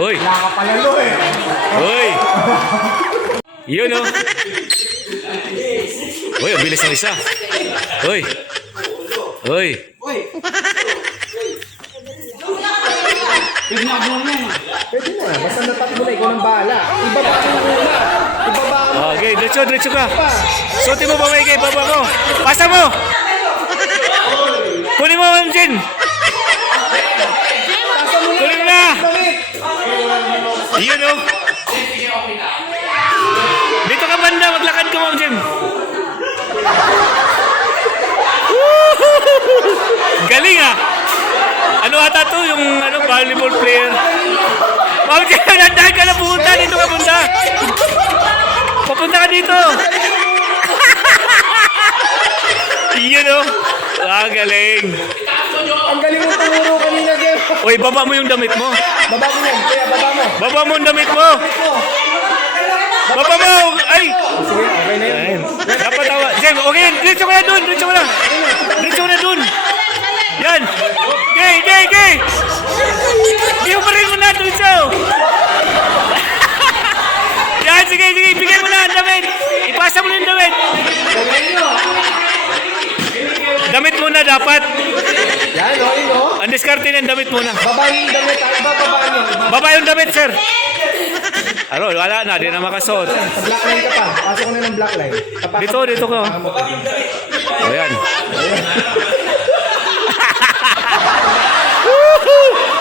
Uy. Wala ka pala lo eh. Uy. Yun oh. Uy, ang bilis ng isa. Uy. Uy. Pwede na, basta natak mo na, ikaw nang bahala. Ibaba mo muna. Ibaba mo. Okay, diretso ka. Suti mo ba, Mikey? Baba mo. Pasa mo. Kunin mo, Ma'am Jen. Kunin mo na. Yun oh. Dito ka banda, maglakad ka, Ma'am Jen. Galing ah. Ano ata to? Yung volleyball player. Ma'am Jen, nandahan ka na pupunta. Dito ka punta. Papunta ka dito. Yun oh. Galing. Ang galing mo tumuro kanina, Jeff. Uy, baba mo yung damit mo. Baba mo yan, kaya baba mo. Baba mo yung damit mo. Baba mo. Ay. Sige, okay na yun. Dapat tawa. Jem, okay. Diretso ka na dun. Diretso ka na dun. Yan. Gay. Di mo pa rin mo na. Diretso. Yan, sige. Bigay mo na ang damit. Ipasa mo na yung damit. Damit muna dapat. Yan, okay no? Ang diskarte ng damit muna. Baba yung damit, baba nyo. Baba yung damit, sir. Ano, wala na. Di na makasuot. Sa black line ka pa. Pasok ko na ng black line. Dito ka. Ayan.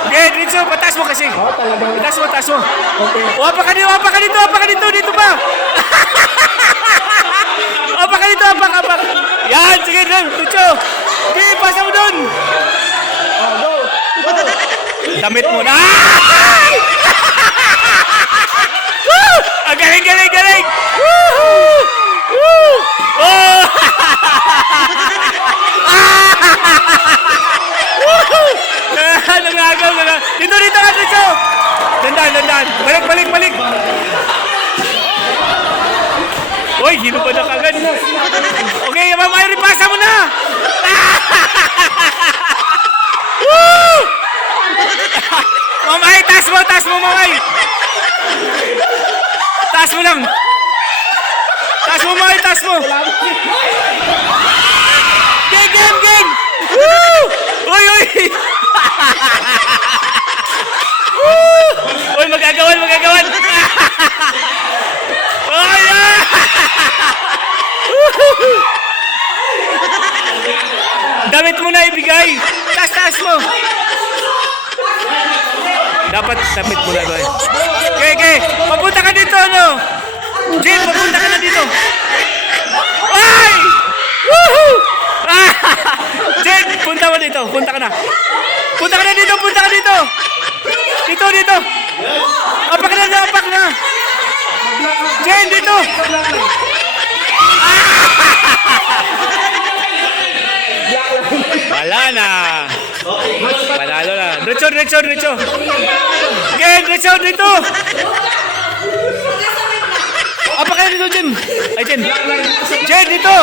Okay, dito. Pataas mo kasi. Oo, talagang. Taas mo. Okay. Wapa ka dito. Dito ba? Wapa ka dito. Yan, sige doon. Dito. Okay, pasa mo doon. Oh, go. Damit mo na. Ang galing. Oh! Nangagaw na. Dito ka, dito. Dandan. Balik. Uy, hino pa na kagad. Okay, Ma'am Ay, pasa mo na. Woo! Ma'am Ay, taas mo, Ma'am Ay. Taas mo lang. Taas mo, Ma'am Ay, taas mo. Game. Woo! Uy. Uy, magagawan. Uy, damit mo na ibigay. Taas mo. Dapat damit mo na doon. Okay. Papunta ka dito, ano? Jim, papunta ka na dito. Ay! Woohoo! Jim, punta dito. Punta ka na dito. Dito. Apak na. Jim, dito. Wala na. Panalo na. Diretso. Again, dito. Apa ka dito, Jen? Ay, Jen, dito.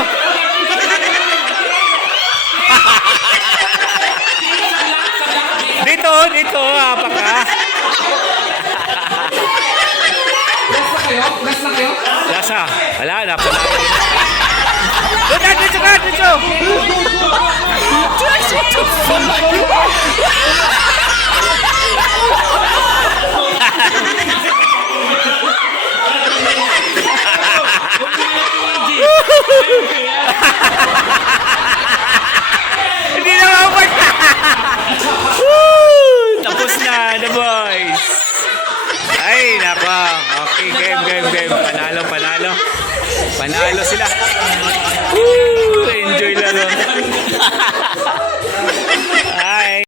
Dito. Apa ka? Last na kayo? Lasa. Wala na. Dito. Hindi na mapag. Tapos na, the boys. Ay, nako. Okay, game. Panalo sila. Enjoy lang.